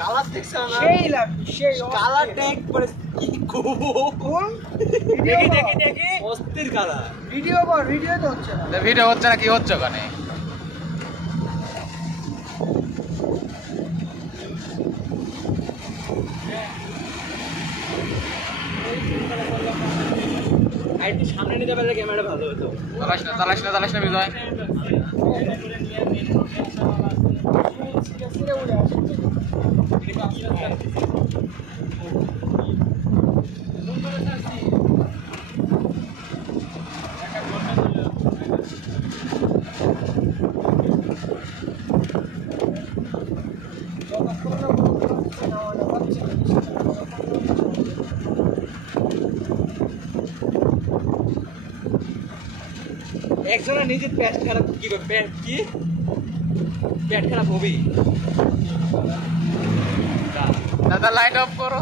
colour দেখছ না সেই লাগবে সেই কালারটা একবারে কি কোন দেখি দেখি দেখি অস্থির কালার ভিডিও কর ভিডিও তো হচ্ছে না ভিডিও হচ্ছে না কি হচ্ছে ওখানে আইটি সামনে নিতে পারলে ক্যামেরা ভালো হতো চালাস না বিজয় সিরে উড়ে আসে একজনের নিজের পেট খারাপ কি পেট কি পেট খারাপ হবেই দাদা লাইট অফ করো